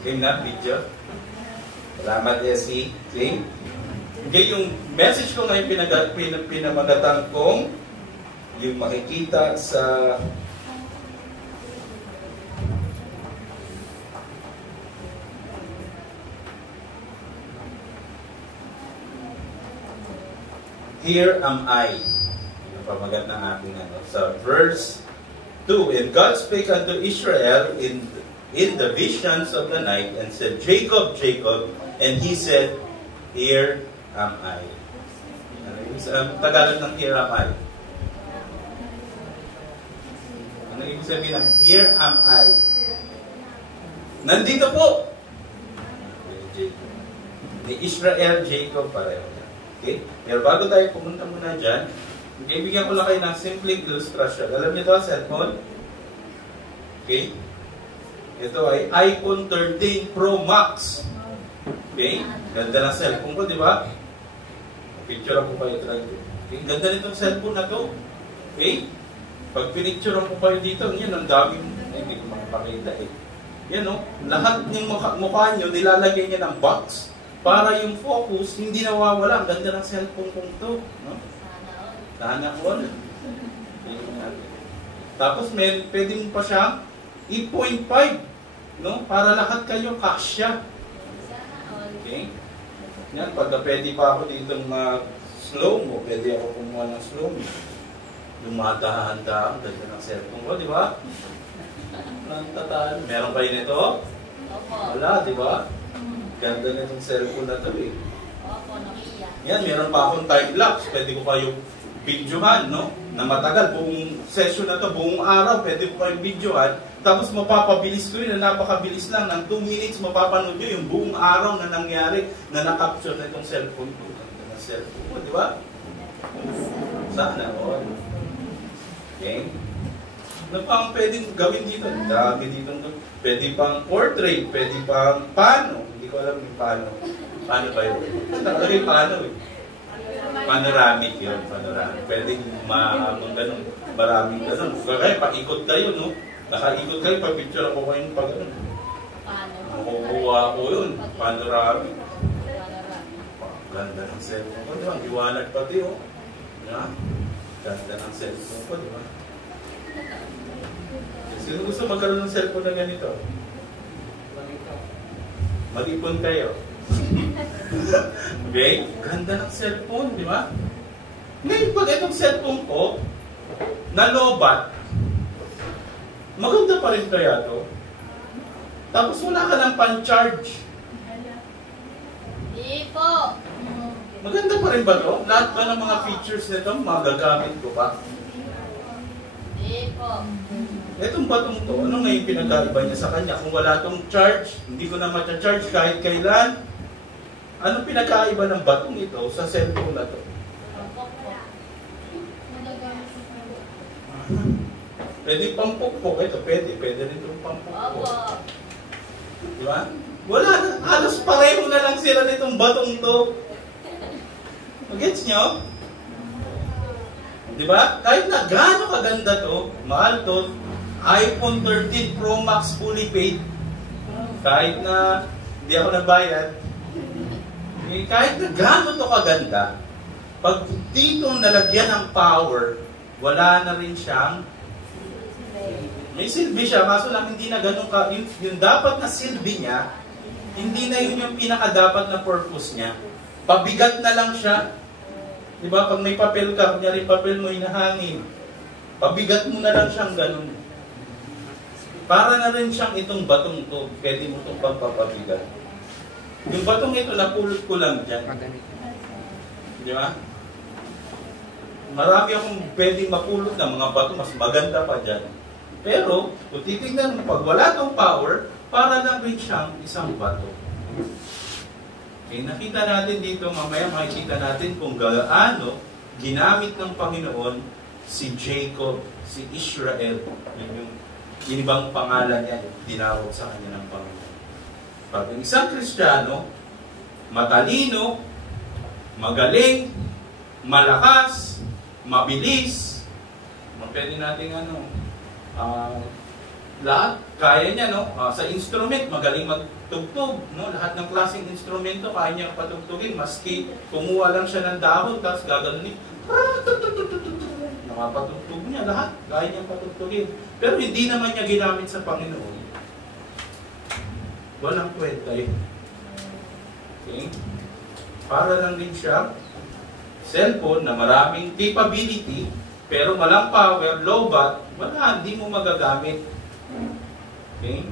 Game na, video. Salamat, Essie. See? Okay, yung message ko ngayon pinamagatan kong yung makikita sa Here am I. Ang pamagat ng ating sa verse 2. And God spake unto Israel in the visions of the night and said, Jacob, Jacob. And he said, Here am I. Ang Tagalog ng here am I. Ano ibig sabihin ng here am I? Nandito po. Ni Israel, Jacob, pareho. Okay? Pero bago tayo pumunta muna dyan, okay, bigyan ko lang kayo ng simple illustration. Alam niyo ito, cellphone? Okay? Ito ay iPhone 13 Pro Max. Okay? Ganda ng cellphone ko, di ba? Picture ko kayo. Okay? Ganda nitong cellphone na to. Okay? Pag pinicture ko kayo dito, yan, ang daming, hindi ko makapakita eh. Yan o, lahat ng mukha nyo, nilalagay niya ng box. Para yung focus, hindi nawawala. Ang ganda ng cellphone kong to. No? Sana all. Tapos pwede mo pa siyang 8.5. No? Para lahat kayo kasya. Okay? Yan, pagka pwede pa ako dito slow mo, pwede ako kumuha ng slow mo. Lumadahan-dahan, ganda ng cellphone ko, di ba? Meron kayo nito? Wala, di ba? Ganda na itong cellphone na ito eh. Yan, meron pa akong time-lapse. Pwede ko kayong videohan, no? Na matagal, buong session na ito, buong araw, pwede ko kayong videohan. Tapos mapapabilis ko yun, na napakabilis lang. Ng 2 minutes, mapapanood nyo yung buong araw na nangyari na nakapture na itong cellphone ko. Ganda na cellphone ko, di ba? Sana, all. Okay? Ano pang pwedeng gawin dito? Dami dito. Pwede pang portrait, pwede pang pano. Hindi ko alam yung paano. Paano ba yun? Nakalagay paano eh. Panoramic yun, panoramic. Pwede ganun. Maraming ganun. Kaya paikot kayo, no? Nakaikot kayo, papicture ako kayo pa ganun. Makukuha ko yun. Panoramic. Ganda ng cellphone ko, diba? Iwanag pati, oh. Ganda ng cellphone ko, diba? Sino gusto magkaroon ng cellphone na ganito? Mag-ipon kayo. Okay? Ganda ng cellphone, di ba? Ngayon, pag itong cellphone ko, nalobat, maganda pa rin kaya to. Tapos wala ka ng pan-charge. Hindi po. Maganda pa rin ba to? Lahat ba ng mga features nito, magagamit ko pa? Hindi po. Itong batong to, ano ngayon pinagkaiba niya sa kanya? Kung wala itong charge, hindi ko na ma-charge kahit kailan. Ano pinagkaiba ng batong ito sa cellphone na to? Pwede pampukpok. Ito, pwede rin itong pampukpok. Di ba? Wala na. Halos pareho na lang sila nitong batong to. Gets nyo? Di ba? Kahit na gaano kaganda to, mahal to, iPhone 13 Pro Max fully paid. Kahit na hindi ako nabayad. Kahit na gaano to kaganda, pag dito nalagyan ng power, wala na rin siyang may silbi siya, kaso lang hindi na ganun ka, yung dapat na silbi niya, hindi na yun yung pinakadapat na purpose niya. Pabigat na lang siya. Diba? Pag may papel ka, kunyari papel mo hinahangin, pabigat mo na lang siyang ganun. Para na rin siyang itong batong to, pwede mo itong pagpapabigat. Yung batong ito, napulot ko lang dyan. Di ba? Marami akong pwedeng mapulot na mga bato, mas maganda pa dyan. Pero, kung titignan mo, pag wala itong power, para lang rin siyang isang bato. Okay, nakita natin dito, mamaya makikita natin kung gaano ginamit ng Panginoon si Jacob, si Israel. Yung ibang pangalan niya, tinawag sa kanya ng Panginoon. Pag isang Kristiyano, matalino, magaling, malakas, mabilis, pwede natin lahat, kaya niya, no? Sa instrument, magaling magtugtog, no? Lahat ng klaseng instrumento, kaya niya patugtugin, maski kumuha lang siya ng dahon, tapos gaganunin, nakapatugtog niya, lahat, kaya niya patugtugin. Pero hindi naman niya ginamit sa Panginoon. Walang kwenta yun. Okay? Para lang din siya, cellphone na maraming capability, pero walang power, low bat, wala, hindi mo magagamit. Okay?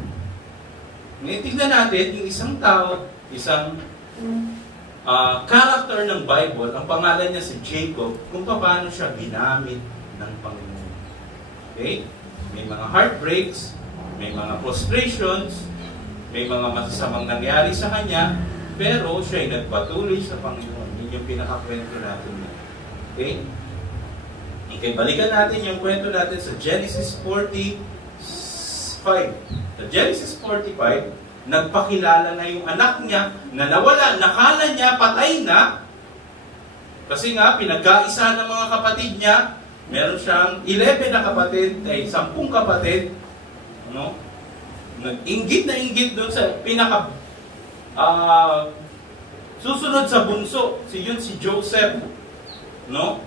Ngayon, tignan natin yung isang tao, isang character ng Bible, ang pangalan niya si Jacob, kung paano siya ginamit ng Panginoon. Okay? May mga heartbreaks, may mga frustrations, may mga masasamang nangyari sa kanya, pero siya ay nagpatuloy sa Panginoon. Yun yung pinakakwento natin. Okay? Okay, balikan natin yung kwento natin sa Genesis 45. Sa Genesis 45, nagpakilala na yung anak niya na nawala, nakala niya patay na. Kasi nga, pinagkaisa ng mga kapatid niya, meron siyang 11 na kapatid, ay 10 kapatid. Ano? Nag-inggit na inggit doon sa susunod sa bunso, si Joseph. No?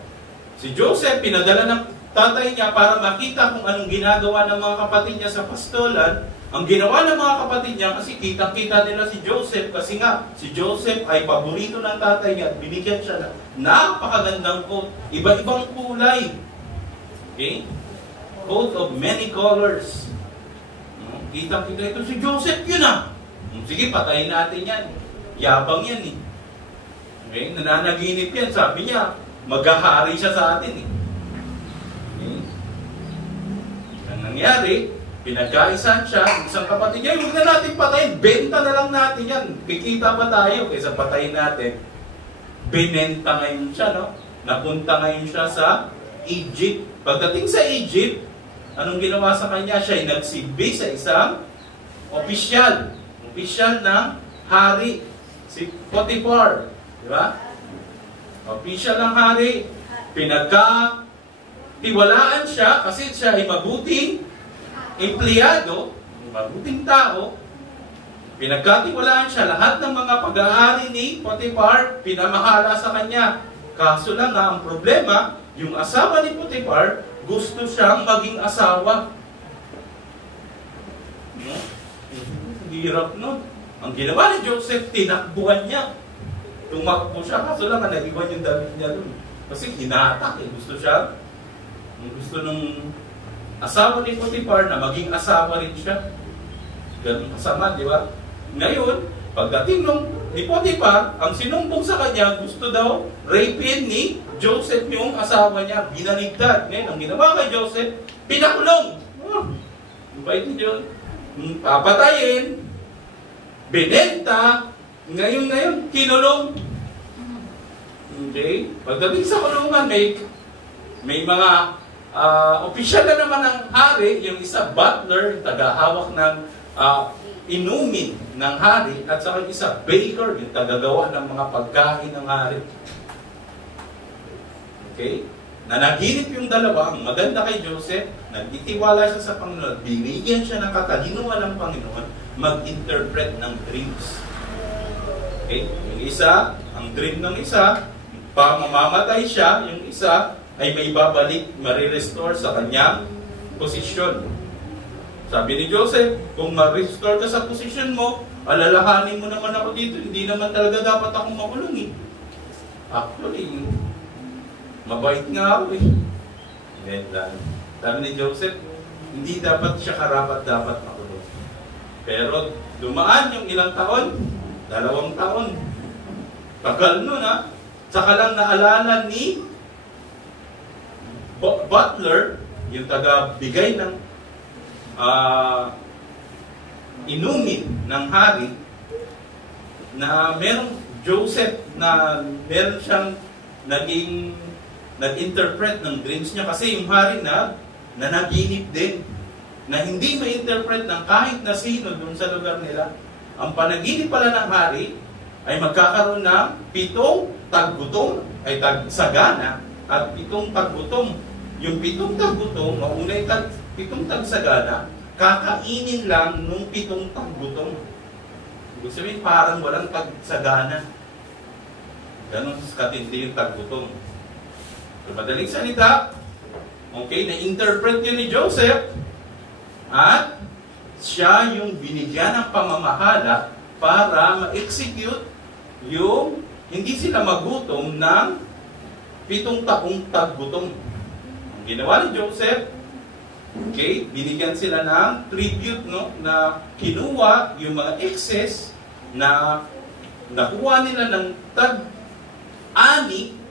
Si Joseph, pinadala ng tatay niya para makita kung anong ginagawa ng mga kapatid niya sa pastolan. Ang ginawa ng mga kapatid niya, kasi kitang-kita nila si Joseph, kasi nga, si Joseph ay paborito ng tatay niya at binigyan siya ng napakagandang coat. Iba-ibang kulay. Okay? Coat of many colors. Kitang-kita ito si Joseph, yun ah. Sige, patayin natin yan. Yabang yan eh. Okay? Nananaginip yan. Sabi niya, maghahari siya sa atin eh. Okay? Ang nangyari, pinagkaisan siya, isang kapatid niya, huwag na natin patayin, benta na lang natin yan. Kikita pa tayo kaysa patayin natin. Binenta ngayon siya, no? Napunta ngayon siya sa Egypt. Pagdating sa Egypt, anong ginawa sa kanya? Siya ay nagsilbi sa isang opisyal ng hari, si Potiphar. Di ba? Opisyal ng hari. Pinagkatiwalaan siya kasi siya ay mabuting empleyado, mabuting tao. Pinagkatiwalaan siya. Lahat ng mga pag-aari ni Potiphar, pinamahala sa kanya. Kaso lang nga, ang problema, yung asawa ni Potiphar, gusto siyang maging asawa. No? Hirap nun. Ang ginawa ni Joseph, tinakbuhan niya. Tumakbo siya, kaso lang nag-iwan yung damit niya dun. Kasi hinatak eh. Gusto nung asawa ni Potiphar na maging asawa rin siya. Ganun kasama, di ba? Ngayon, pagdating ni Potiphar, ang sinumbong sa kanya, gusto daw rapein ni Joseph yung asawa niya. Binaligtad. Ngayon, ang ginawa kay Joseph, pinakulong. Bait ni Diyos. Papatayin. Binenta. Ngayon, kinulong. Okay? Pagdating sa kulungan, may mga opisyal na naman ng hari, yung isa butler, tagahawak ng inumin ng hari, at saka yung isa baker, yung tagagawa ng mga pagkain ng hari. Okay? Nanaginip yung dalawa, ang maganda kay Joseph, nagtitiwala siya sa Panginoon, binigyan siya ng katalinuhan ng Panginoon, mag-interpret ng dreams. Okay? Yung isa, ang dream ng isa, mamamatay siya, yung isa ay may babalik, marirestore sa kanyang posisyon. Sabi ni Joseph, kung ma-restore ka sa posisyon mo, alalahanin mo naman ako dito, hindi naman talaga dapat akong makulong eh. Actually, mabait nga ako eh. Sabi ni Joseph, hindi dapat siya karapat dapat makulong. Pero dumaan yung ilang taon, 2 taon. Tagal nun ha. Saka lang naalala ni butler, yung taga-bigay ng inumin ng hari, na merong Joseph na meron siyang nag-interpret ng dreams niya, kasi yung hari na nanaginip din na hindi ma-interpret ng kahit na sino dun sa lugar nila. Ang panaginip pala ng hari ay magkakaroon ng 7 taggutom, ay tagsagana, at 7 taggutom. Yung 7 taggutom, mauna yung 7 tagsagana, kakainin lang nung 7 taggutom. Ibig sabihin, parang walang pagsagana. Ganon katindi yung taggutom. So, madaling salita, okay, na-interpret yun ni Joseph, at siya yung binigyan ng pamamahala para ma-execute yung hindi sila magutom ng 7 taong taggutom. Ang ginawa ni Joseph, okay, binigyan sila ng tribute, no, na kinuha yung mga excess na nakuha nila ng tag-ani,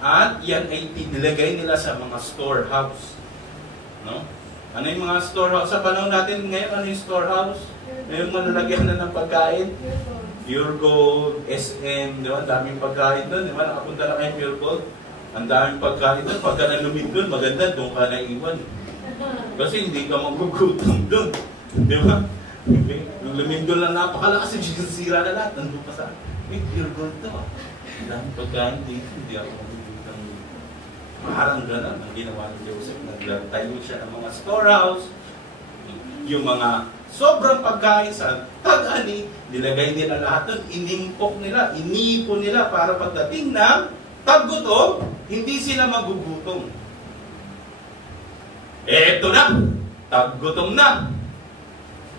at yan ay nilagay nila sa mga storehouse. No? Ano yung mga storehouse? Sa panahon natin ngayon, ano yung storehouse? Yung malalagyan na ng pagkain. Pure Gold, SM, di ba? Ang daming pagkain doon. Di ba? Nakapunta na kayo Pure Gold. Ang daming pagkain doon. Pagka nalumid doon, maganda, doon ka naiwan. Kasi hindi ka magugutom doon. Di ba? Yung lumindol na napakalakas, yung sira na lahat. Nandun pa sa, may Pure Gold to. Ang daming pagkain dito, hindi ako magugutom. Parang gano'n ang ginawa ni Joseph. Nagtayo siya ng mga storehouse. Yung mga sobrang pagkain sa tag-ani, nilagay nila lahat doon, inimpok nila, inipon nila para pagdating ng taggutom, hindi sila magugutom. Eto na, taggutom na.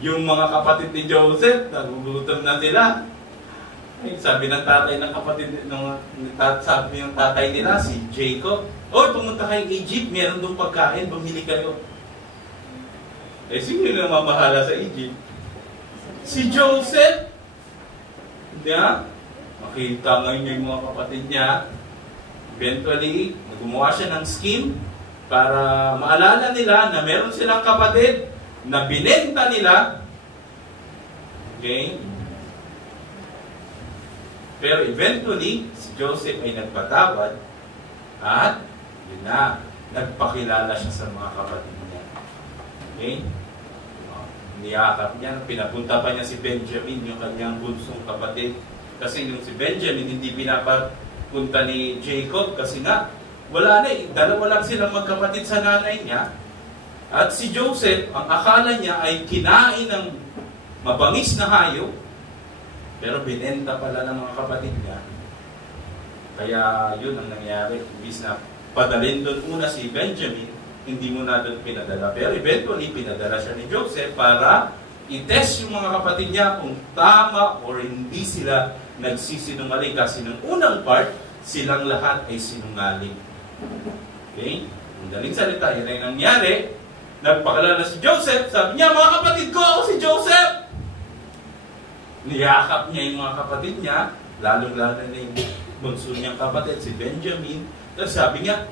Yung mga kapatid ni Joseph, nagugutom na sila. Sabi ng tatay ng kapatid, sabi ng tatay nila, si Jacob, "Oy, pumunta kayong Egypt, meron doon pagkain, bumili kayo." Eh, sino yung mamahala sa Egypt? Si Joseph. Hindi ha? Makita ngayon yung mga kapatid niya. Eventually, gumawa siya ng scheme para maalala nila na meron silang kapatid na binenta nila. Okay? Pero eventually, si Joseph ay nagpatawad at yun na, nagpakilala siya sa mga kapatid niya. Okay? Niyakap niya, pinapunta pa niya si Benjamin, yung kanyang bunsong kapatid. Kasi yung si Benjamin, hindi pinapunta ni Jacob kasi nga, wala na eh. Dalawa lang silang magkapatid sa nanay niya. At si Joseph, ang akala niya ay kinain ng mabangis na hayop, pero binenta pala ng mga kapatid niya. Kaya yun ang nangyari. Ibig na padalhin doon una si Benjamin, hindi mo na doon pinadala. Pero eventually, pinadala siya ni Joseph para i-test yung mga kapatid niya kung tama or hindi sila nagsisinungaling. Kasi nung unang part, silang lahat ay sinungaling. Okay? Ang daling salita, yun ay nangyari. Nagpakilala si Joseph, sabi niya, "Mga kapatid ko, ako si Joseph!" Niyakap niya yung mga kapatid niya, lalong-lalo na yung bunso niyang kapatid, si Benjamin. Tapos sabi niya,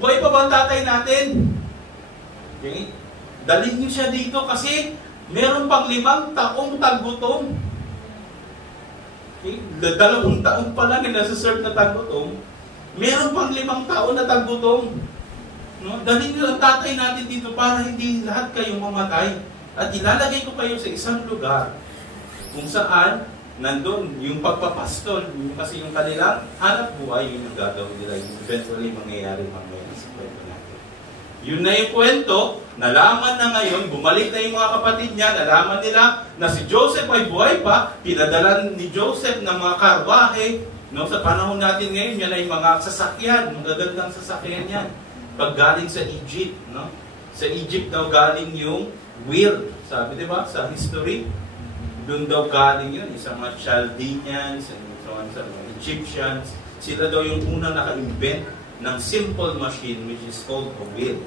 "Buhay pa ba ang tatay natin?" Okay? Dalhin niyo siya dito kasi meron pang 5 taong taggutom. Okay? 2 taon pa lang yung nasa-serve na taggutom. Meron pang 5 taon na taggutom. No? Dalhin niyo ang tatay natin dito para hindi lahat kayong mamatay. At ilalagay ko kayo sa isang lugar kung saan nandun yung pagpapastol, kasi yung kanilang hanap buhay, yun yung gagawin nila, yung eventually mangyayari mamaya sa kwento natin. Yun na yung kwento, nalaman na ngayon, bumalik na yung mga kapatid niya, nalaman nila na si Joseph ay buhay pa, pinadalan ni Joseph ng mga karwahe, no? Sa panahon natin ngayon, yan ay mga sasakyan, magagandang sasakyan yan, pag galing sa Egypt, no? Sa Egypt daw galing yung wheel, sabi diba, sa history, doon daw galing yun, sa mga Chaldeans, sa mga Egyptians, sila daw yung unang naka-invent ng simple machine which is called a wheel,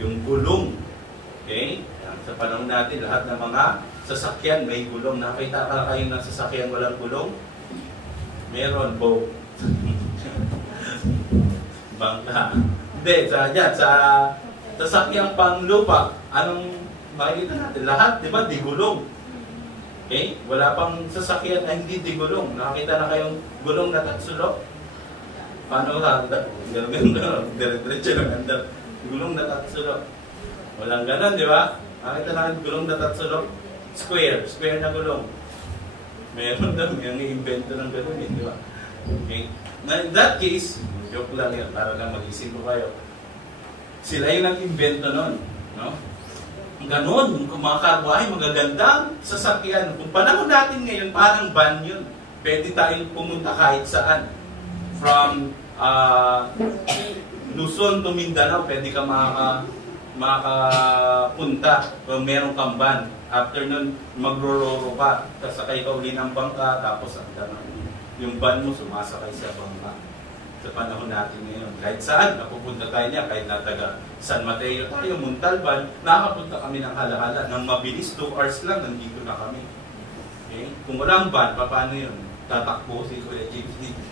yung gulong. Okay? Sa panahon natin, lahat ng mga sasakyan may gulong. Nakita ka kayo ng sasakyan walang gulong? Meron, boat. Bangka. Hindi, sa sasakyang panglupa, anong makikita natin? Lahat, di ba, digulong. Okay? Wala pang sasakyan na hindi digulong. Nakakita na kayong gulong na tatsulok? Paano ka? Diretso lang andar. Gulong na tatsulok. Walang ganon, di ba? Nakakita na kayong gulong na tatsulok? Square na gulong. Meron daw, yung i-invento ng gano'n, di ba? Okay? Now, in that case, joke lang yun, para lang mag-isip ko kayo. Sila yung nag-invento nun, no? ganon, kung mga karwahe, magagandang sasakyan. Kung panahon natin ngayon, parang van yun. Pwede tayong pumunta kahit saan. From Luzon to Mindanao, pwede ka makapunta kung meron kang van. After nun, magro-roro ka, sasakay ka uli ng bangka, tapos yung van mo sumasakay sa bangka. Sa panahon natin ngayon, kahit saan, napupunta tayo niya, kahit na taga San Mateo tayo, Montalban, nakapunta kami ng halahala, ng mabilis, 2 hours lang, nandito na kami. Okay? Kung walang van, paano yun? Tatakbo si Kuya James dito.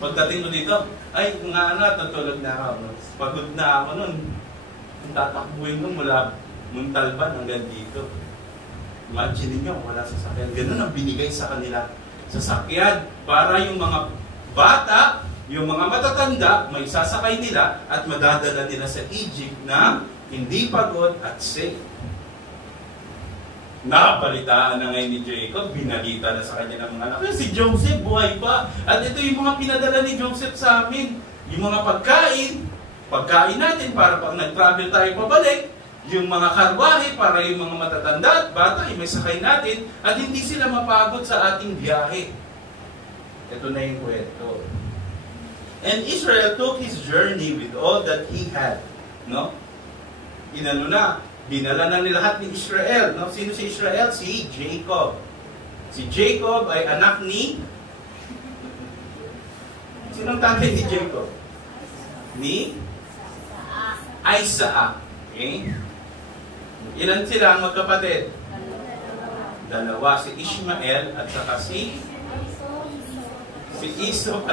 Pagdating mo dito, ay, nga natutulog na ako. Pagod na ako nun. Tatakbuhin mo mula Montalban hanggang dito. Imagine niyo, wala sasakyan. Ganun ang binigay sa kanila. Sasakyan para yung mga bata, yung mga matatanda, may sasakay nila at madadala nila sa Egypt na hindi pagod at safe. Napalitaan na ngayon ni Jacob, binalita na sa kanya ng mga anak. Si Joseph, buhay pa. At ito yung mga pinadala ni Joseph sa amin. Yung mga pagkain natin para pag nag-travel tayo pabalik. Yung mga karwahe para yung mga matatanda at bata, yung may sakay natin, at hindi sila mapagod sa ating biyahe. Ito na yung kwento. And Israel took his journey with all that he had. No? Inano na, dinala na ni lahat ni Israel. No? Sino si Israel? Si Jacob. Si Jacob ay anak ni... Sinong tatay ni Jacob? Ni? Isaac. Okay? Ilan sila ang magkapatid? Dalawa. Si Ishmael at saka si Esau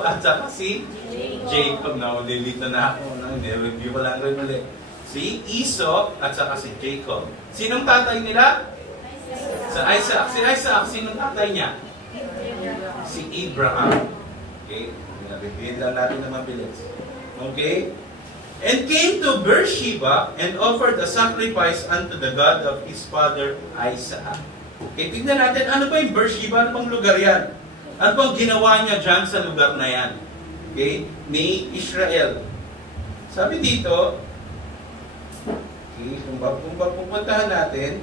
at saka si Jacob. Naulilito na ako. Review ko lang rin ulit. Si Esau at saka si Jacob. Sinong tatay nila? Sa Isaac. Si Isaac, sinong tatay niya? Si Abraham. Okay? Review lang natin na mabilis. Okay? And came to Beersheba and offered a sacrifice unto the God of his father Isaac. Okay, tignan natin, ano ba yung Beersheba? Ano bang lugar yan? Ano bang ginawa niya dyan sa lugar na yan? Okay, ni Israel. Sabi dito, okay, kung pupuntahan natin,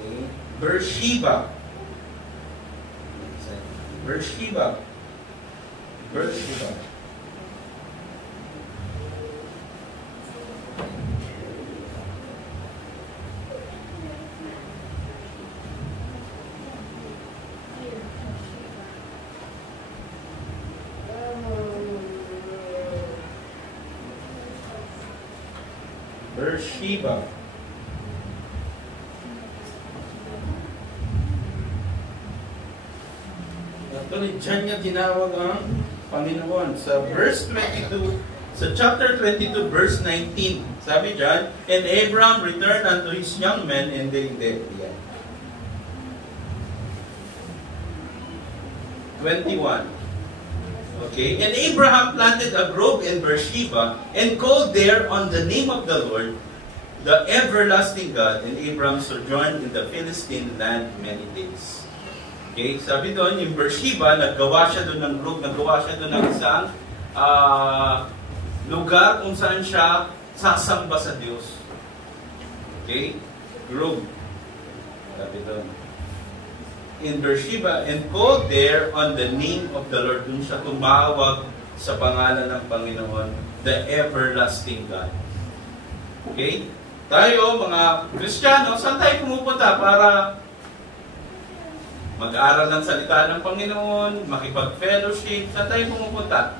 okay, Beersheba. Beersheba. Beersheba. Actually, dyan niya tinawag ang Panginoon. Sa verse 22, sa chapter 22, verse 19, sabi dyan, and Abraham returned unto his young men, and they dead. 21. Okay, and Abraham planted a grove in Beersheba and called there on the name of the Lord, the everlasting God. And Abraham sojourned in the Philistine land many days. Okay, sabi doon, yung Beersheba, naggawa siya doon ng grove, naggawa siya doon ng isang lugar kung saan siya sasamba sa Diyos. Okay, grove. Sabi doon. In Beersheba, and called there on the name of the Lord. Doon siya tumawag sa pangalan ng Panginoon, the everlasting God. Okay? Tayo, mga Kristiyano, saan tayo pumupunta para mag-aaral ng salita ng Panginoon, makipag-fellowship? Saan tayo pumupunta?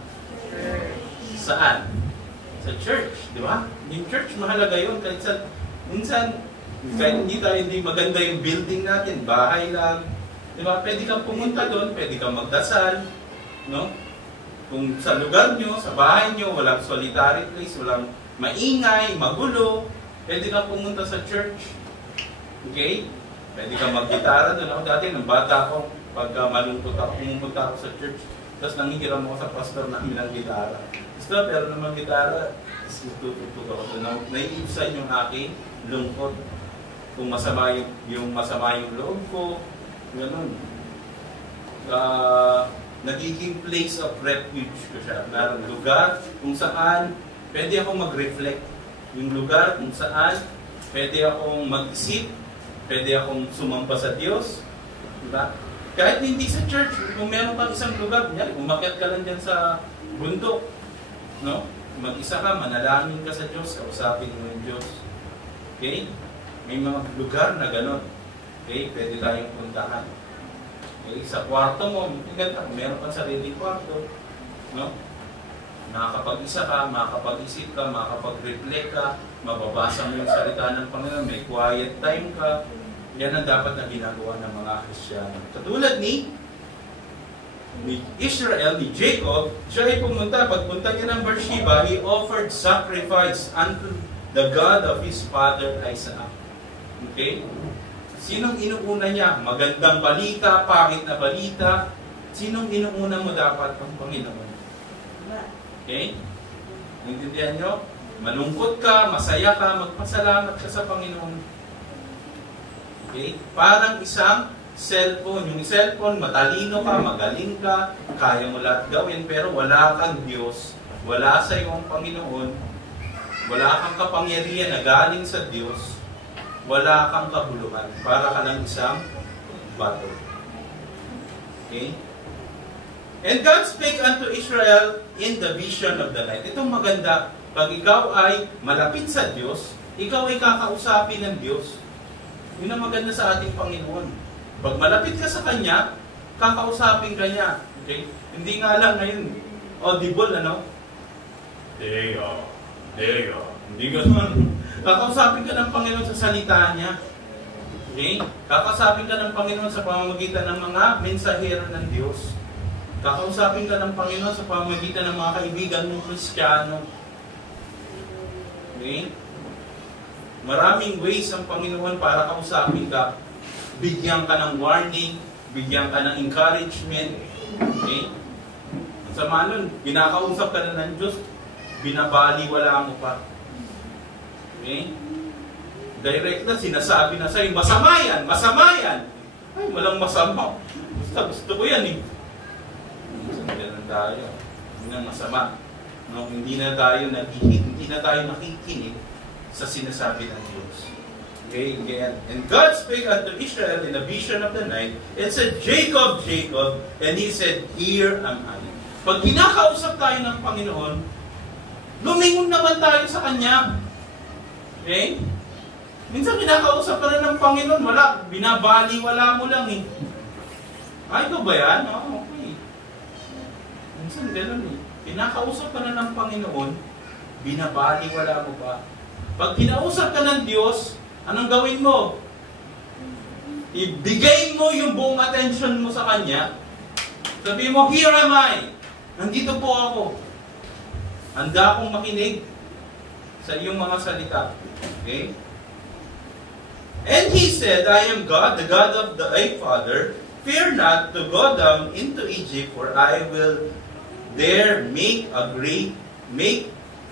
Saan? Sa church, di ba? Yung church, mahalaga yun. Kahit minsan, kahit hindi maganda yung building natin, bahay lang, di ba? Pwede kang pumunta doon, pwede kang magdasal, no? Kung sa lugar nyo, sa bahay nyo, walang solitary place, walang maingay, magulo, pwede kang pumunta sa church. Okay? Pwede kang mag-gitara doon. Ako dati, nung bata ako, pagka malungkot ako, pumunta ako sa church, tapos nangihiram ako sa pastor namin ng gitara. Gusto, pero naman gitara, tututug ako doon. Naiibsan yung aking lungkot. Kung masama yung loob ko, ganun. Nagiging place of refuge ko siya. Parang lugar kung saan pwede ako mag-reflect yung lugar kung saan pwede akong mag-isip, pwede akong sumamba sa Diyos. Diba? Kahit hindi sa church, kung meron kang isang lugar, umakyat ka lang dyan sa bundok. No? Mag-isa ka, manalangin ka sa Diyos, kausapin mo yung Diyos. Okay? May mga lugar na gano'n. Okay? Pwede tayong puntahan. Okay? Sa kwarto mo, meron kang sariling kwarto. No? Makakapag-isa ka, makakapag-isip ka, makakapag-reflect ka, mababasa mo yung salita ng Panginoon, may quiet time ka. Yan ang dapat na ginagawa ng mga Kristiyano. Katulad ni Israel, ni Jacob, siya ay pumunta. Pagpunta niya ng Beersheba, he offered sacrifice unto the God of his father Isaac. Okay? Sinong inuuna niya? Magandang balita, pangit na balita. Sinong inuuna mo dapat? Ang Panginoon. Okay? Naintindihan nyo? Malungkot ka, masaya ka, magpasalamat ka sa Panginoon. Okay? Parang isang cellphone. Yung cellphone, matalino ka, magaling ka, kaya mo lahat gawin, pero wala kang Diyos, wala sa iyo ang Panginoon, wala kang kapangyarihan na galing sa Diyos, wala kang kabuluhan. Para ka lang isang bato. Okay? And God spake unto Israel in the vision of the night. Itong maganda, pag ikaw ay malapit sa Diyos, ikaw ay kakausapin ng Diyos. Yun ang maganda sa ating Panginoon. Pag malapit ka sa Kanya, kakausapin ka niya. Okay? Hindi nga lang ngayon, audible, ano? There you go. Hindi gano'n. Kakausapin ka ng Panginoon sa salita niya. Okay? Kakausapin ka ng Panginoon sa pamamagitan ng mga mensahero ng Diyos. Kakausapin ka ng Panginoon sa pamamagitan ng mga kaibigan mong Kristiyano. Okay? Maraming ways ang Panginoon para kausapin ka. Bigyan ka ng warning, bigyan ka ng encouragement. Okay? Ang sama nun, binakausap ka na ng Diyos, binabaliwala mo pa. Okay? Direct na, sinasabi na sa'yo, masama yan, masama yan. Ay, walang masama. Gusto ko yan eh. Ganun tayo. Hindi na masama. No, hindi na tayo nakikinig sa sinasabi ng Diyos. Okay, again. And God spake unto Israel in a vision of the night, and said, Jacob, Jacob, and he said, Here am I. Pag kinakausap tayo ng Panginoon, lumingon naman tayo sa Kanya. Okay? Minsan kinakausap ka na ng Panginoon, wala, binabaliwala mo lang eh. Ay, ito ba yan? Oh, okay. Minsan gano'n eh. Kinakausap ka na ng Panginoon, binabaliwala mo pa. Pag kinausap ka ng Diyos, anong gawin mo? Ibigay mo yung buong attention mo sa Kanya. Sabi mo, Here am I. Nandito po ako. Handa akong makinig sa iyong mga salita. Okay? And he said, I am God, the God of thy father. Fear not to go down into Egypt, for I will there make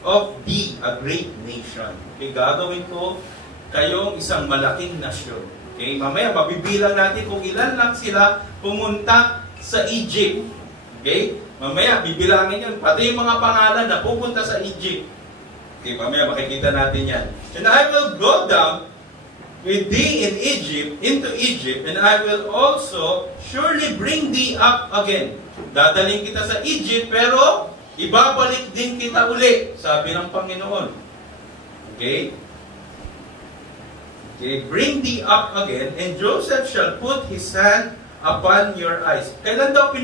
of thee a great nation. Okay, gagawin ko kayong isang malaking nasyon. Okay, mamaya mabibilang natin kung ilan lang sila pumunta sa Egypt. Okay, mamaya bibilangin yan, pati yung mga pangalan na pupunta sa Egypt. Okay, mamaya makikita natin yan. And I will go down with thee in Egypt, into Egypt, and I will also surely bring thee up again. Dadaling kita sa Egypt, pero ibabalik din kita uli, sabi ng Panginoon. Okay? Okay, bring thee up again, and Joseph shall put his hand upon your eyes. Kailan daw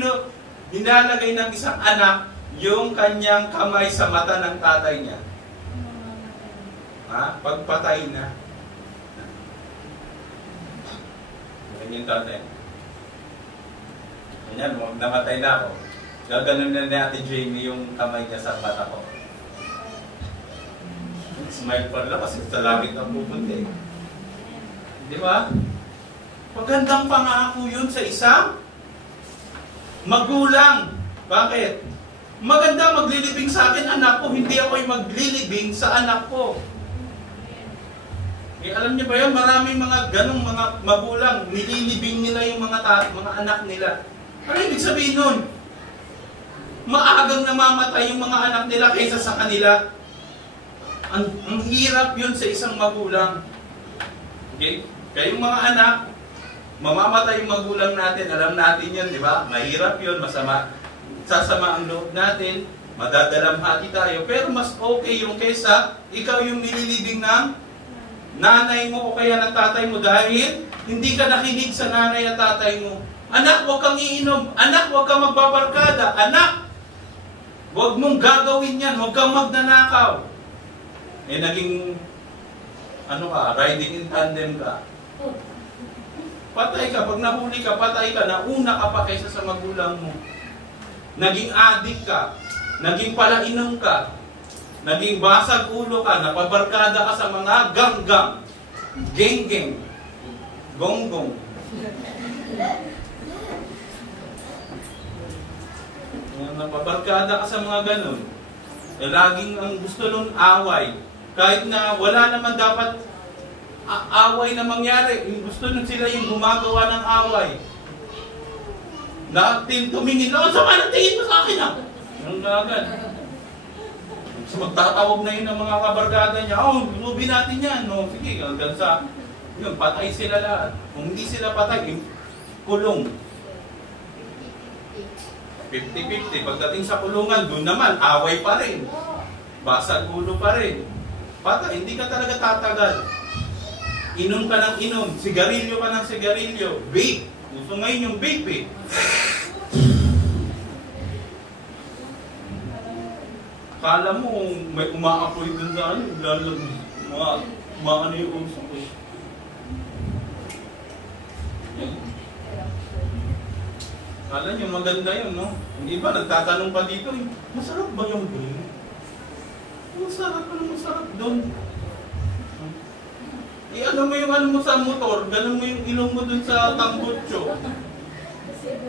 dinalagay ng isang anak yung kanyang kamay sa mata ng tatay niya? Ha? Pagpatay na. Ganyan tatay. Ganyan, namatay na ako. Gaganon na natin Jamie yung kamay niya sa mata ko. Smile pa lang kasi sa langit ang pupunta eh. Di ba? Magandang pangako yun sa isang magulang. Bakit? Maganda maglilibing sa akin anak ko, hindi ako'y maglilibing sa anak ko. Eh, alam niyo ba yun? Maraming mga ganong mga magulang, nililibing nila yung mga anak nila. Ano ibig sabihin nun? Maagang namamatay yung mga anak nila kaysa sa kanila. Ang hirap yun sa isang magulang. Okay? Kayong mga anak, mamamatay yung magulang natin, alam natin yun, di ba? Mahirap yun, masama. Sasama ang loob natin, madadalamhati tayo. Pero mas okay yung kesa, ikaw yung nililibing ng nanay mo o kaya ng tatay mo dahil hindi ka nakinig sa nanay at tatay mo. Anak, huwag kang iinom. Anak, huwag kang magbabarkada. Anak, huwag mong gagawin yan. Huwag kang magnanakaw. Eh, naging, riding in tandem ka. Patay ka. Pag nahuli ka, patay ka. Nauna ka pa kaysa sa magulang mo. Naging adik ka. Naging palainom ka. Naging basag ulo ka. Napabarkada ka sa mga gang-gang. Geng-geng. Gong-gong. Napabarkada ka sa mga ganun. Eh, laging ang gusto nun away. Kahit na wala naman dapat away na mangyari. Yung gusto nun sila yung gumagawa ng away. Tumingin na, sama ng tingin mo sa akin ah! Ang agad. So, magtatawag na yun ng mga kabarkada niya. Lubi natin yan. No? Sige, hanggang sa yun, patay sila lahat. Kung hindi sila patay, kulong. 50-50. Pagdating sa kulungan, doon naman, away pa rin. Basag ulo pa rin. Patay, hindi ka talaga tatagal. Inom ka ng inom. Sigarilyo ka ng sigarilyo. Vape. Gusto ngayon yung vape eh. Kala mo, may umaapoy dun sa ano yung uso ko. Kala nyo, maganda yun, no? Hindi ba, nagtatanong pa dito, masarap ba yung vape? Masarap doon. Ano mo yung ano mo sa motor, ganun mo yung ilong mo dun sa tambutso.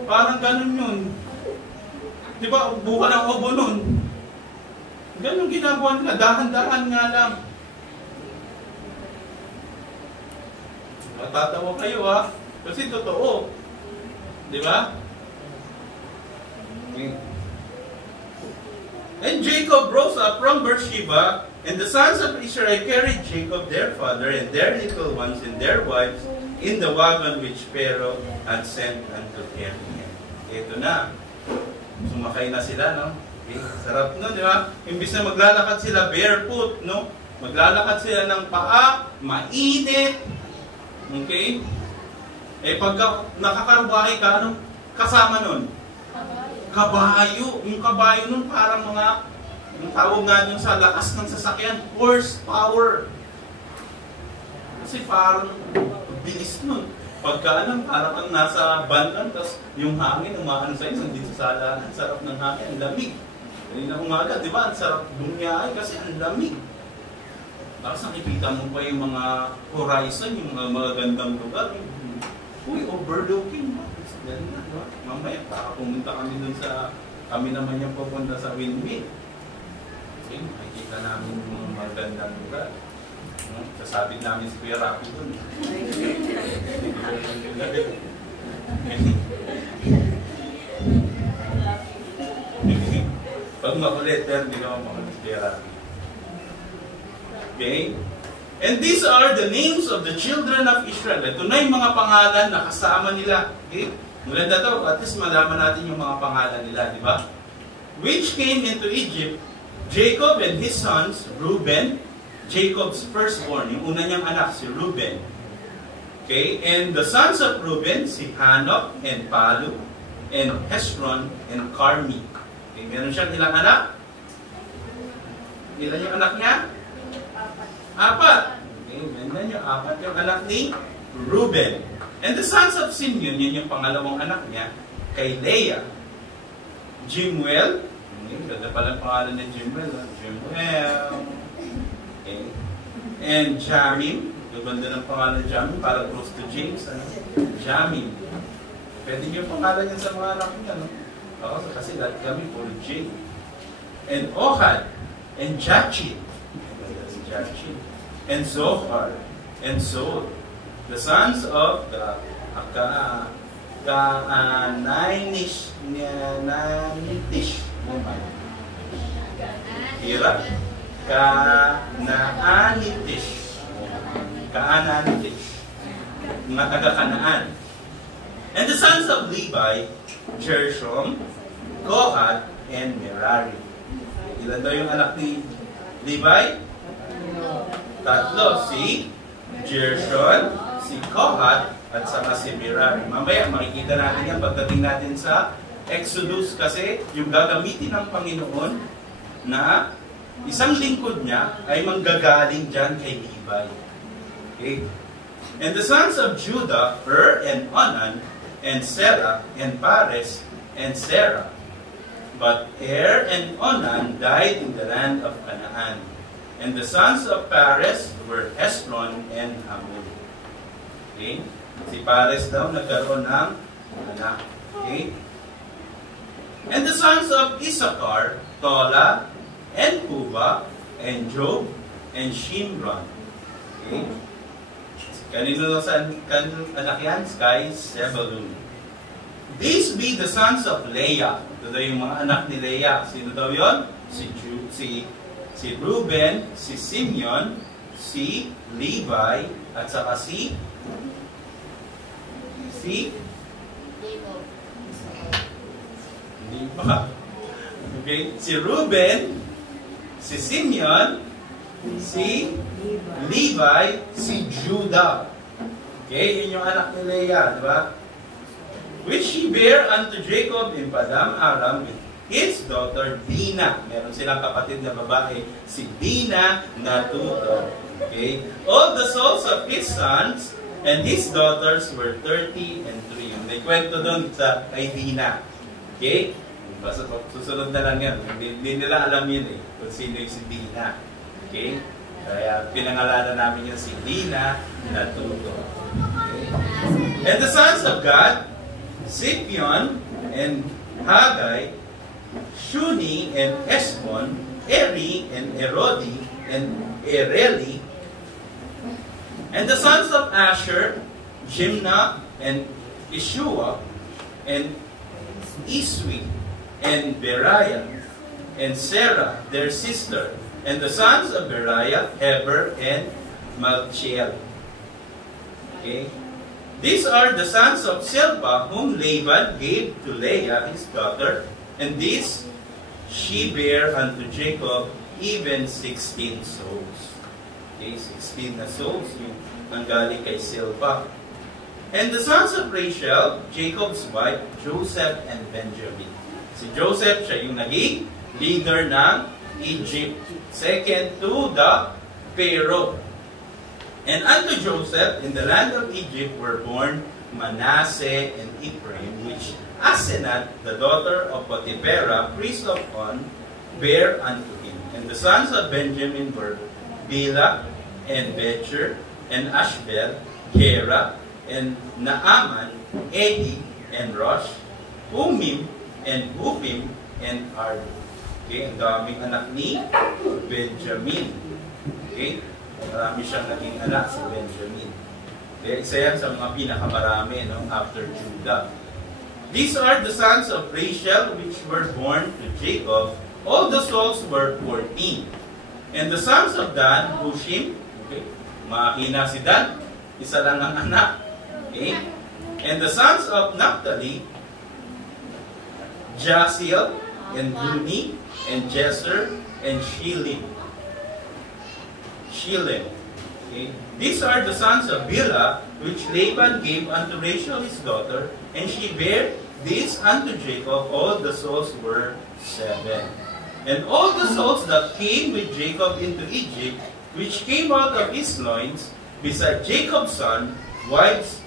Parang ganun yun. Di ba, buka ng obo nun. Ganun ginagawa nila, dahan-dahan nga lang. Matatawa kayo ha, kasi totoo. Di ba? And Jacob rose up from Beersheba, and the sons of Israel carried Jacob their father and their little ones and their wives in the wagon which Pharaoh had sent unto them. Ito na. Sumakay na sila, no? Okay. Sarap no, di ba? Imbis na maglalakad sila barefoot, no? Maglalakad sila ng paa, mainit. Okay? Eh pagka nakakarubahay ka, ano? Kasama nun? Kabayo. Yung kabayo nun parang mga, yung tawag nga dun sa lakas ng sasakyan, horsepower. Kasi parang bilis nun. Pagka parang kang nasa van lang, tapos yung hangin, umaano sa'yo, nandito sa alanan, sarap ng hangin, ang lamig. Kanina umaga, di ba? Ang sarap bumiyahe kasi ang lamig. Tapos nakikita mo pa yung mga horizon, yung mga magagandang lugar. Uy, overlooking ba? Ganda, di ba? Mamaya, pumunta kami dun sa, kami naman yung pupunta sa windmill. Okay, makikita namin yung mga magandang lugar. Sasabit namin si Kuya Rapi dun. Pag makulit, pero hindi naman makulit Kuya Rapi. Okay? And these are the names of the children of Israel. Ito na yung mga pangalan na kasama nila. Okay? Maganda daw, at least malaman natin yung mga pangalan nila, di ba? Which came into Egypt, Jacob and his sons, Reuben, Jacob's firstborn, yung una niyang anak, si Reuben. Okay? And the sons of Reuben, si Hanok and Palu, and Hezron and Carmi. Okay? Meron siyang ilang anak? Ilan yung anak niya? Apat. Okay? Meron yung apat yung anak ni Reuben. And the sons of Simeon, yun yung pangalawang anak niya, kay Leah, Jemuel, ganda pala pangalan ni Jemuel, Jemuel, okay. And Jamim, ganda ng pangalan Jamim, para close to James, Jamim. Pwede yung pangalan niya sa mga anak niya, no? Kasi lahat kami puro J. And Ohad, and Jachid, and Zohar, and Zod. The sons of the Nainish woman. Hira, Kanaanitish. Kanaanitish. Mga taga-Kanaan. And the sons of Levi, Gershom, Kohath, and Merari. Ilan daw yung anak ni Levi? Tatlo. Si Gershon, si Kohath, at saka si Merari. Mamaya makikita natin yan pagdating natin sa Exodus kasi yung gagamitin ng Panginoon na isang lingkod niya ay manggagaling dyan kay Levi. Okay? And the sons of Judah, and Onan, and Serah, and Pares, and Serah. But and Onan died in the land of Canaan. And the sons of Pares were Hezron and Hamul. Okay? Si Pares daw nagkaroon ng anak. Okay? And the sons of Issachar, Tola, and Puva, and Job, and Shimron. Okay? Kanino sa anak yan? Sky, Zebulun. These be the sons of Leah. Ito daw yung mga anak ni Leah. Sino daw yun? Si Reuben, si Simeon, si Levi, at saka si hindi pa. Okay? Si Reuben, si Simeon, si Levi, si Judah. Okay? Yun yung anak ni Leah, di ba? Which he bare unto Jacob in Padam Aram with his daughter Dinah. Meron silang kapatid na babae, si Dinah na tuto. Okay? All the souls of his sons and his daughters were 30 and 3. May kwento doon sa kay Dinah. Okay? Basta susunod na lang yan. Hindi nila alam yun eh, kung sino yung si Dinah. Okay? Kaya pinangalanan namin yung si Dinah na tuto. Okay? And the sons of God, Sipion and Haggai, Shuni and Esbon, Eri and Erodi and Ereli. And the sons of Asher, Jimna and Ishua and Iswi and Beriah and Sarah, their sister. And the sons of Beriah, Heber and Malchiel. Okay? These are the sons of Silpah, whom Laban gave to Leah, his daughter, and these she bare unto Jacob, even 16 souls. Okay, 16 na souls yung nanggaling kay Silpah. And the sons of Rachel, Jacob's wife, Joseph and Benjamin. Si Joseph, siya yung naging leader ng Egypt, second to the Pharaoh. And unto Joseph in the land of Egypt were born Manasseh and Ephraim, which Asenath, the daughter of Potipherah, priest of On, bare unto him. And the sons of Benjamin were Bela and Becher and Ashbel, Gera and Naaman, Edi and Rosh, Humim and Hupim and Ard. Okay, ang daming anak ni Benjamin. Okay? Marami siyang naging anak si Benjamin. Kaya isa yan sa mga pinakamarami after Judah. These are the sons of Rachel which were born to Jacob. All the souls were 14. And the sons of Dan, Hushim, okay, makina si Dan, isa lang ang anak. Okay? And the sons of Naphtali, Jasiel, and Guni, and Jeser, and Shilim. Okay. These are the sons of Bilhah, which Laban gave unto Rachel his daughter, and she bare these unto Jacob. All the souls were 7. And all the souls that came with Jacob into Egypt, which came out of his loins, beside Jacob's son, wives,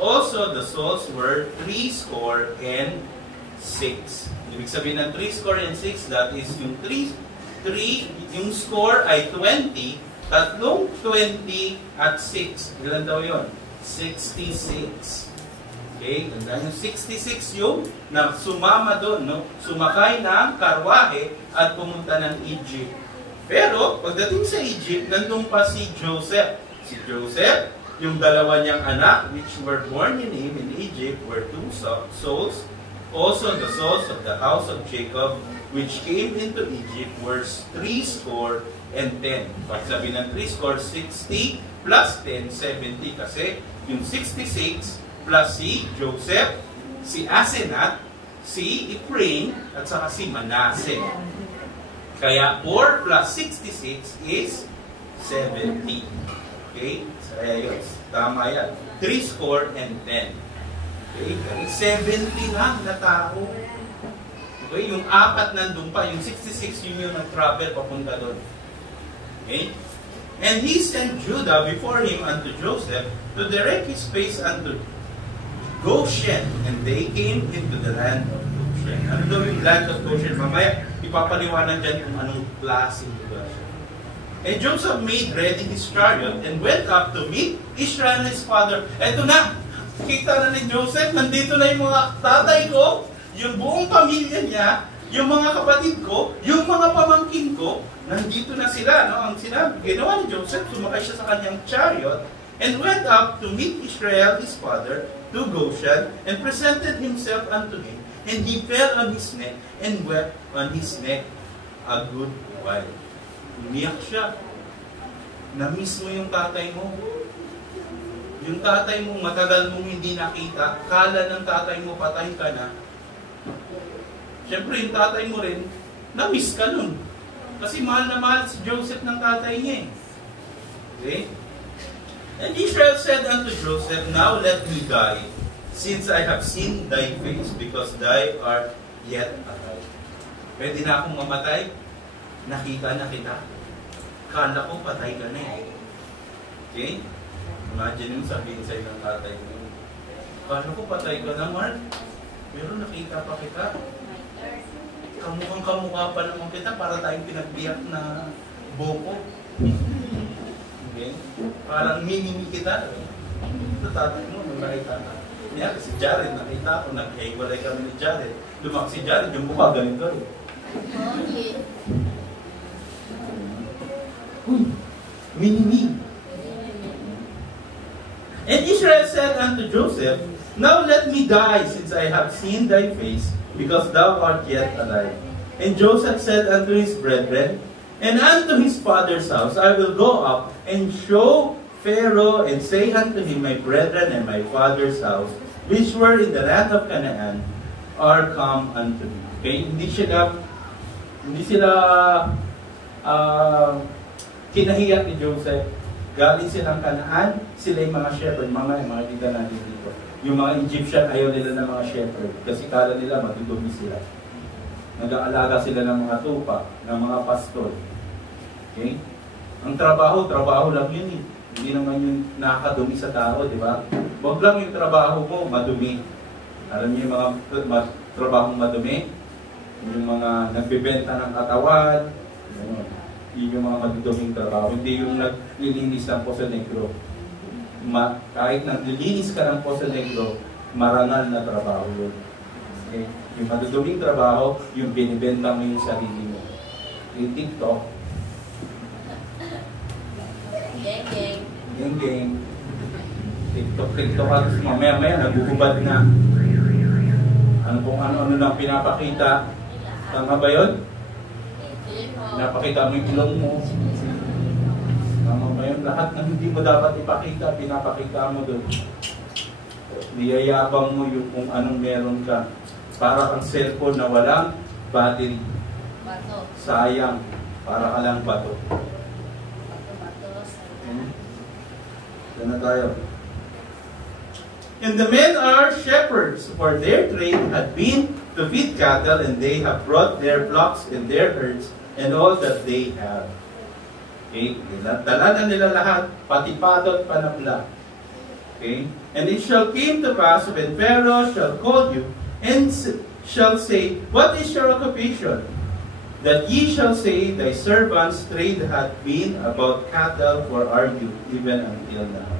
also the souls were 60. Ibig sabihin ng 60, that is yung 3, yung score ay 20, tatlong 20 at 6. Ilan daw yun? 66. Okay? Tandaan yung 66 yung na sumama doon, no? Sumakay ng karwahe at pumunta ng Egypt. Pero, pagdating sa Egypt, nandun pa si Joseph. Si Joseph, yung dalawa niyang anak, which were born in him in Egypt, were 2 souls. Also the souls of the house of Jacob, which came into Egypt, were 60 and 10. Pag sabi ng 3 score, 60 plus 10, 70. Kasi yung 66 plus si Joseph, si Asenat, si Ephraim, at saka si Manasseh. Kaya 4 plus 66 is 70. Okay? So, yun. Tama yan. 3 score and 10. Okay? 70 lang na tao. Okay? Yung 4 nandun pa. Yung 66 yun yung nag-travel papunta doon. Okay? And he sent Judah before him unto Joseph to direct his face unto Goshen. And they came into the land of Goshen. Ano daw yung land of Goshen? Mamaya, ipapaliwanan dyan kung anong klaseng lugar siya. And Joseph made ready his chariot and went up to meet Israel his father. Eto na! Kita na ni Joseph, nandito na yung mga tatay ko, yung buong pamilya niya, yung mga kapatid ko, yung mga pamangkin ko, nandito na sila. No? Ang sinabi, ginawa ni Joseph, sumakay siya sa kanyang chariot and went up to meet Israel his father to Goshen and presented himself unto him. And he fell on his neck and wept on his neck a good while. Umiyak siya. Na-miss mo yung tatay mo. Yung tatay mo, matagal mong hindi nakita. Kala ng tatay mo, patay ka na. Siyempre, yung tatay mo rin, na-miss ka nun. Kasi mahal na mahal si Joseph ng tatay niya. Okay? And Israel said unto Joseph, now let me die, since I have seen thy face, because thou art yet alive. Pwede na akong mamatay? Nakita na kita. Kala ko patay ka na eh. Okay? Imagine yung sabihin sa'yo ng tatay mo. Kala ko patay ka na, Mark. Pero nakita pa kita. Kamukhang kamukha pa naman kita para tayong pinagbiyak na boko. Okay? Parang mimimi kita. Ito tatay mo, nung nakita ka. Kaya si Jared, nakita ko, nag-hiwalay kami ni Jared. Lumaki si Jared, yung mukha ganito rin. Okay. Mini-me. And Israel said unto Joseph, now let me die, since I have seen thy face, because thou art yet alive. And Joseph said unto his brethren, and unto his father's house, I will go up and show Pharaoh, and say unto him, my brethren and my father's house, which were in the land of Canaan, are come unto me. Okay? Hindi sila kinahiya ni Joseph. Galing silang Canaan, sila yung mga shepherd. Mga kita natin dito. Yung mga Egyptian, ayaw nila ng mga shepherd. Kasi kala nila, matutumi sila. Nag-aalaga sila ng mga tupa, ng mga pastor. Okay? Ang trabaho lang yun eh. Hindi naman yung nakakadumi sa tao, di ba? Huwag lang yung trabaho mo, madumi. Alam niyo yung mga trabahong madumi? Yung mga nagbibenta ng katawan, yun yung mga maduduming trabaho. Hindi yung naglilinis ng Poso Negro. Kahit naglilinis ka ng Poso Negro, marangal na trabaho yun. Okay? Yung maduduming trabaho, yung binibenta mo yung sarili mo. Yung TikTok, Geng. TikTok halos mamaya naguhubad na. Ano kung ano nang pinapakita. Tama ba yun? Napakita mo yung ilong mo. Tama ba yun? Lahat na hindi mo dapat ipakita, pinapakita mo doon. Niyayabang mo yung kung anong meron ka. Para kang cellphone na walang battery. Bato. Sayang. Para ka lang bato. Yan na tayo. And the men are shepherds, for their trade had been to feed cattle, and they have brought their flocks and their herds, and all that they have. Okay? Dala na nila lahat, pati padot, panapla. Okay? And it shall come to pass when Pharaoh shall call you, and shall say, what is your occupation? That ye shall say, thy servants' trade hath been about cattle for our youth, even until now.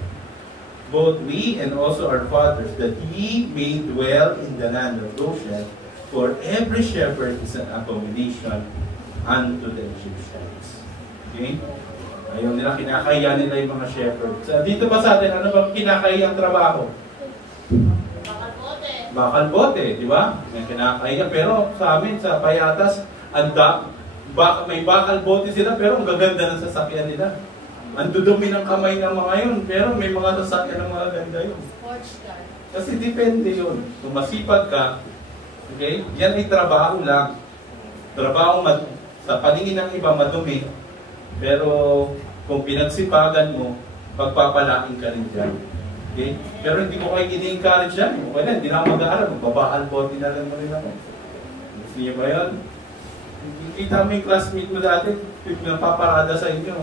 Both we and also our fathers, that ye may dwell in the land of Goshen, for every shepherd is an abomination unto the Egyptians. Okay? Ayaw nila, kinakaya nila yung mga shepherds. Dito ba sa atin, ano bang kinakaya ang trabaho? Bakal bote, di ba? May kinakaya. Pero sa amin, sa Payatas, May bakal bote sila, pero ang gaganda ng sasakyan nila. Ang dudumi ng kamay ng mga yun, pero may mga sasakyan ng mga ganda yun. Sports car. Kasi depende yun. Kung masipag ka, okay, yan ay trabaho lang. Trabaho sa paningin ng iba madumi, pero kung pinagsipagan mo, pagpapalain ka rin dyan. Okay? Pero hindi ko kayo ini-encourage yan. Okay na, hindi na ako mag-aaral. Magbabahal bote na lang mo rin ako. Gusto niyo ba yun? Kita mo yung classmate mo dati, napaparada sa inyo.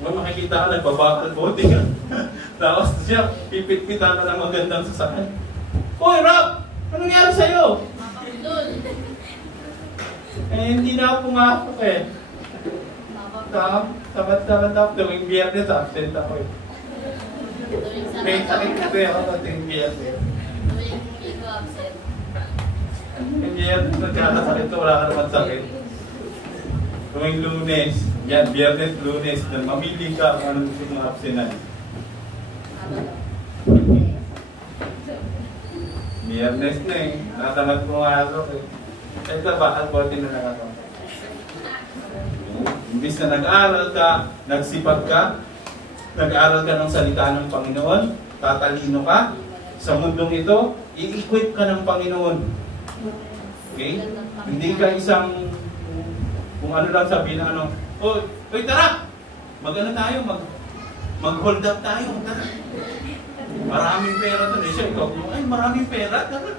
Kung makikita ka, nagbabakal bote ka. Tapos siya, pipit-pitan ka ng magandang sasakyan. Hoy, Rob! Anong nangyari sa'yo? Makapulol. Eh, hindi na ako pumapok eh. Sabat-sabat ako. Tuwing biyernes, absent ako eh. May sakit kasi ako tuwing biyernes. Tuwing Linggo absent. Tuwing biyernes, nagkakasakit ko, wala ka naman sakit. Tuwing Lunes, yan, biyernes, Lunes, mamili ka kung anong gusto mong absenan. Biyernes na eh, nakatamad pumasok eh. Ito ba, albote na lang ako. Imbis na nag-aral ka, nagsipag ka, nag-aral ka ng salita ng Panginoon, tatalino ka, sa mundong ito, i-equip ka ng Panginoon. Okay? Hindi ka isang, kung ano lang sabihin na ano, oy tara! Mag-ano tayo, mag-hold up tayo, tara. Maraming pera doon. Eh siya, ikaw, ay maraming pera, tara.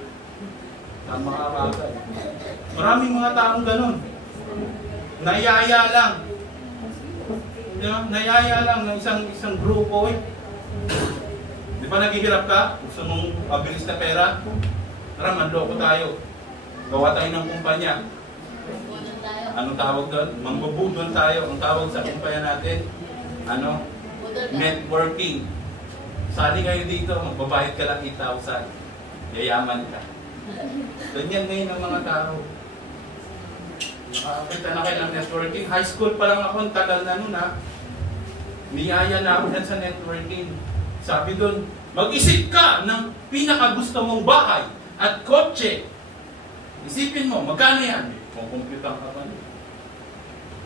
Tama ka bagay. Maraming mga taong ganun. Nayaya lang. Nayaya lang ng isang grupo eh. Di ba naghihirap ka? Gusto mong mabilis na pera? Tara, manloko tayo. Gawa tayo ng kumpanya. Anong tawag doon? Mangbubudol tayo. Ang tawag sa kumpanya natin, ano? Networking. Sali kayo dito, magbabayad ka lang 8,000. Yayaman ka. Ganyan ngayon ang mga tao. Kita na kayo ng networking. High school pa lang ako, ang tagal na nun ha. Niyaya na ako sa networking. Sabi doon, mag-isip ka ng pinakagusto mong bahay at kotse. Isipin mo, magkano yan? Kung computer ka pa.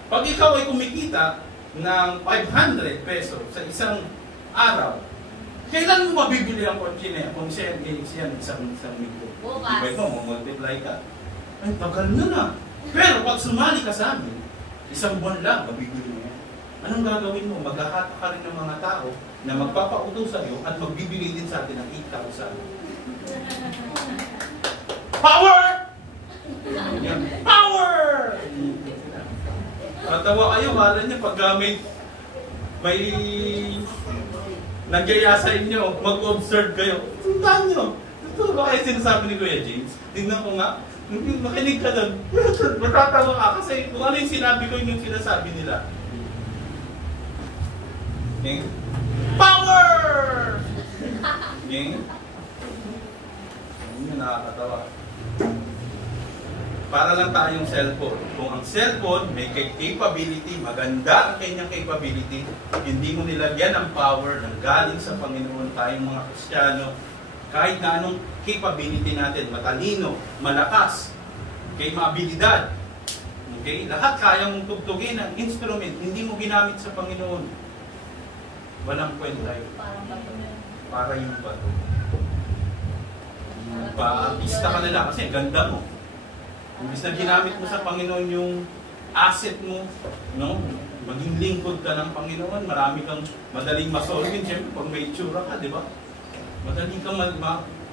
Pag ikaw ay kumikita ng 500 pesos sa isang araw, kailan mo mabibili ang kotse na yan? Kung siya isang linggo. Bukas. Diba mo, multiply ka. Ay, tagal na. Pero pag sumali ka sa amin, isang buwan lang, mabibili mo yan. Anong gagawin mo? Maghahata ka rin ng mga tao na magpapautos sa iyo at magbibigay din sa atin ng 8,000. Power! Power! Matawa kayo, wala niya pag may nagyaya sa inyo, mag-observe kayo. Sundan nyo. Ito ba kayo sinasabi ni Kuya James? Tingnan ko nga. Makinig ka doon. Matatawa ka kasi kung ano yung sinabi ko yung sinasabi nila. Okay? Power! Okay? Yun yung nakakatawa. Para lang tayong cellphone. Kung ang cellphone may capability, maganda ang kanyang capability, hindi mo nilagyan ng power ng galing sa Panginoon, tayong mga Kristiyano, kahit na anong capability natin, matalino, malakas, okay, maabilidad, okay, lahat kaya mong tugtugin ang instrument, hindi mo ginamit sa Panginoon. Walang kwenta yun. Para yung bato. Pa-artista ka nila kasi ganda mo. Imbis na ginamit mo sa Panginoon yung asset mo, no? Maging lingkod ka ng Panginoon, marami kang madaling masolvin. Siyempre, pag may itsura ka, di ba? Madaling kang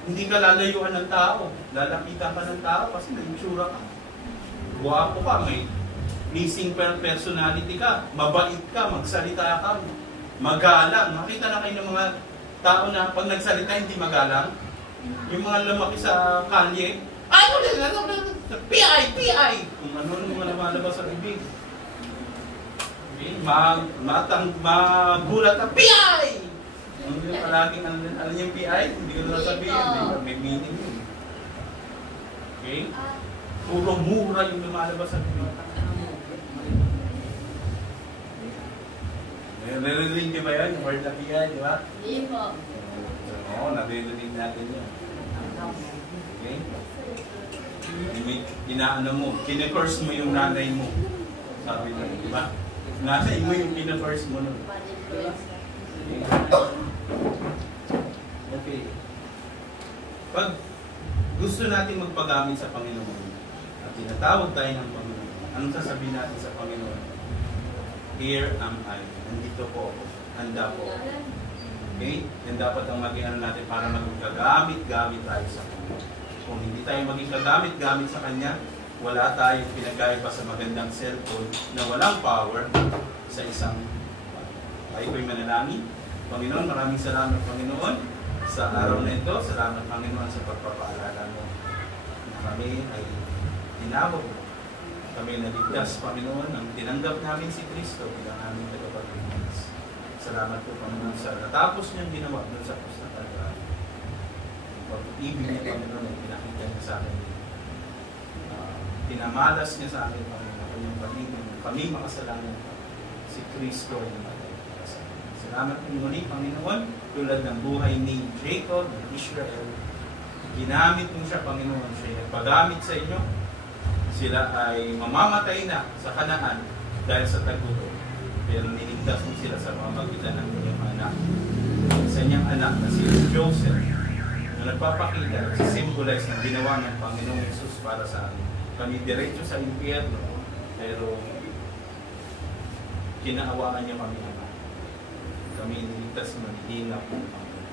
hindi ka lalayuan ng tao. Lalapitan ka ng tao kasi may itsura ka. Guwapo ka, may pleasing personality ka, mabait ka, magsalita ka, magalang. Makita na kayo ng mga tao na pag nagsalita hindi magalang. Yung mga lumaki sa kalye, PI! Kung ano mga lumalabas sa bibig. Okay? Magulat ka, PI! Hindi yung palaging, ano yung PI? Hindi ko na sabihin. May meaning yun. Okay? Puro mura yung lumalabas sa bibig. Narinig niyo ba yan? Yung word na PI, di ba? Hindi po. Oo, narinig natin yun. Okay? Inaano mo, kine-curse mo yung nanay mo. Sabi na, di ba? Nasa imo yung pinaka-first mo nun. Okay. Pag gusto natin magpagamit sa Panginoon at tinatawag tayo ng Panginoon, anong sasabihin natin sa Panginoon? Here am I. Nandito po ako. Handa po ako. Okay? Yan dapat ang maging ano natin para maging kagamit-gamit tayo sa Kanya. Kung hindi tayo maging kagamit-gamit sa Kanya, wala tayong pinagkaiba sa magandang cellphone na walang power sa isang tayo ko'y manalangin. Panginoon, maraming salamat Panginoon sa araw na ito. Salamat Panginoon sa pagpapaalala mo na kami ay tinawag mo. Kami naligtas Panginoon nang tinanggap namin si Kristo bilang aming tagapagligtas. Salamat po Panginoon sa natapos niyang ginawa doon sa krus ng Kalbaryo. Pag-ibig niya Panginoon ay pinakita niya sa akin. Pinamalas niya sa akin Panginoon kanyang pag-ibig. Kami makasalanan si Kristo ay namatay para sa akin. Salamat po muli Panginoon tulad ng buhay ni Jacob, ng Israel. Ginamit mo siya Panginoon. Siya ay nagpagamit sa inyo. Sila ay mamamatay na sa Kanaan dahil sa tagutom. Pero niligtas mo sila sa pamamagitan ng inyong anak. Sa inyong anak na si Joseph na nagpapakita, symbolize ng ginawa ng Panginoong Jesus para sa amin. Kami diretso sa impyerno, pero kinaawaan niya kami Ama. Kami niligtas mo, hinap mo Panginoon.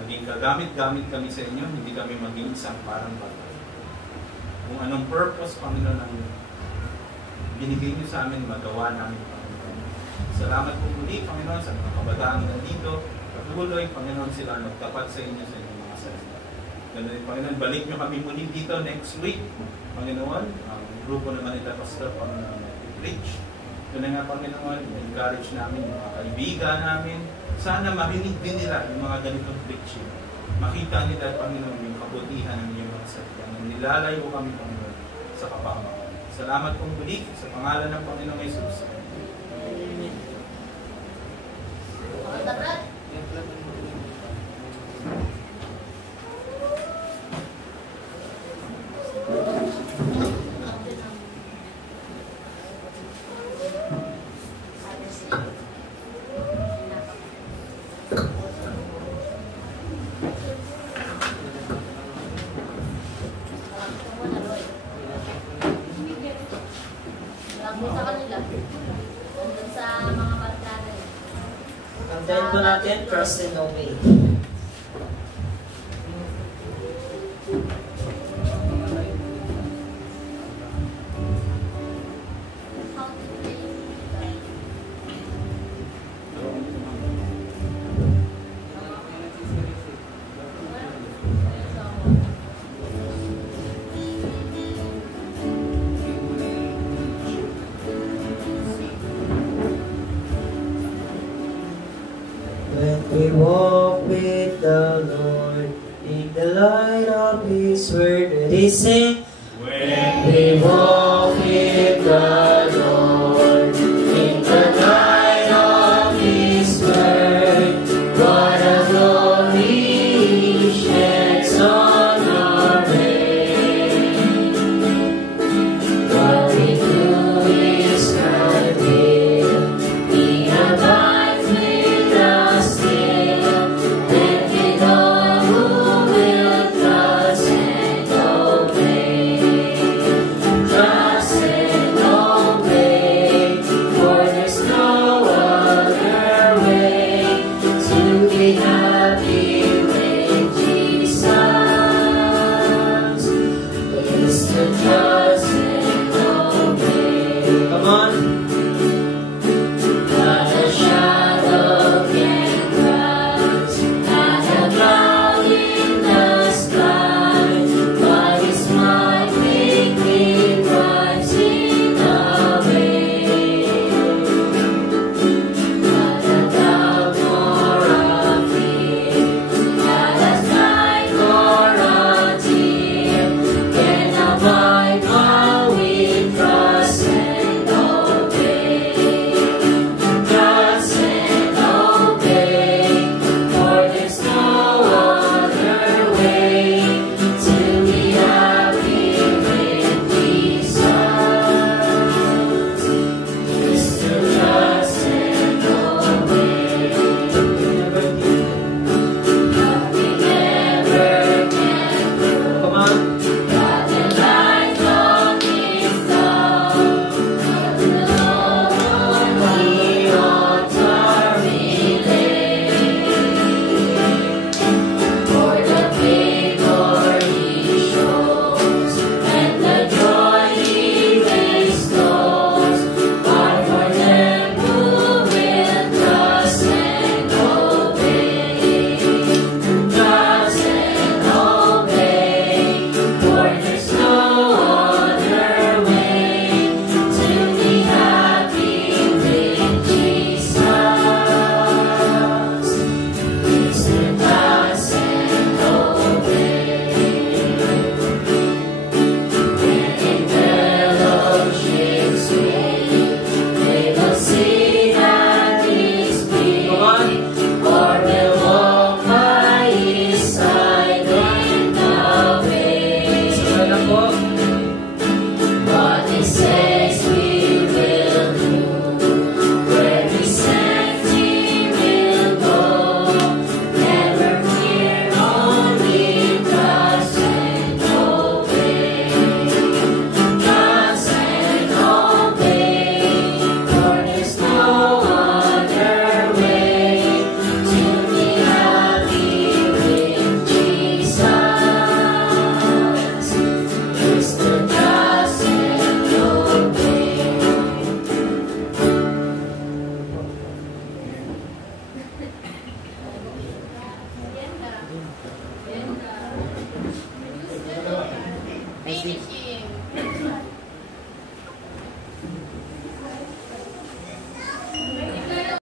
Maging kagamit-gamit kami sa inyo, hindi kami maging isang parang bata. Kung anong purpose, Panginoon, ang binigay niyo sa amin, magawa namin, Panginoon. Salamat po muli, Panginoon, sa mga kabataan nandito. Patuloy, Panginoon, sila magtapat sa inyo sa inyong mga salita. Ganun, Panginoon, balik niyo kami muli dito next week. Panginoon, ang grupo naman ito, Pastor, Panginoon, preach. Ito na nga, Panginoon, encourage namin yung mga kaibigan namin. Sana marinig din nila yung mga ganitong preaching. Makita nila, Panginoon, yung kabutihan ng inyong mga salita. Nilalayo kami, Panginoon, sa kapamakan. Salamat pong muli sa pangalan ng Panginoong Jesus. Amen. Kantahin po natin, Trust and Obey. We walk with the Lord in the light of His word. Ready, sing.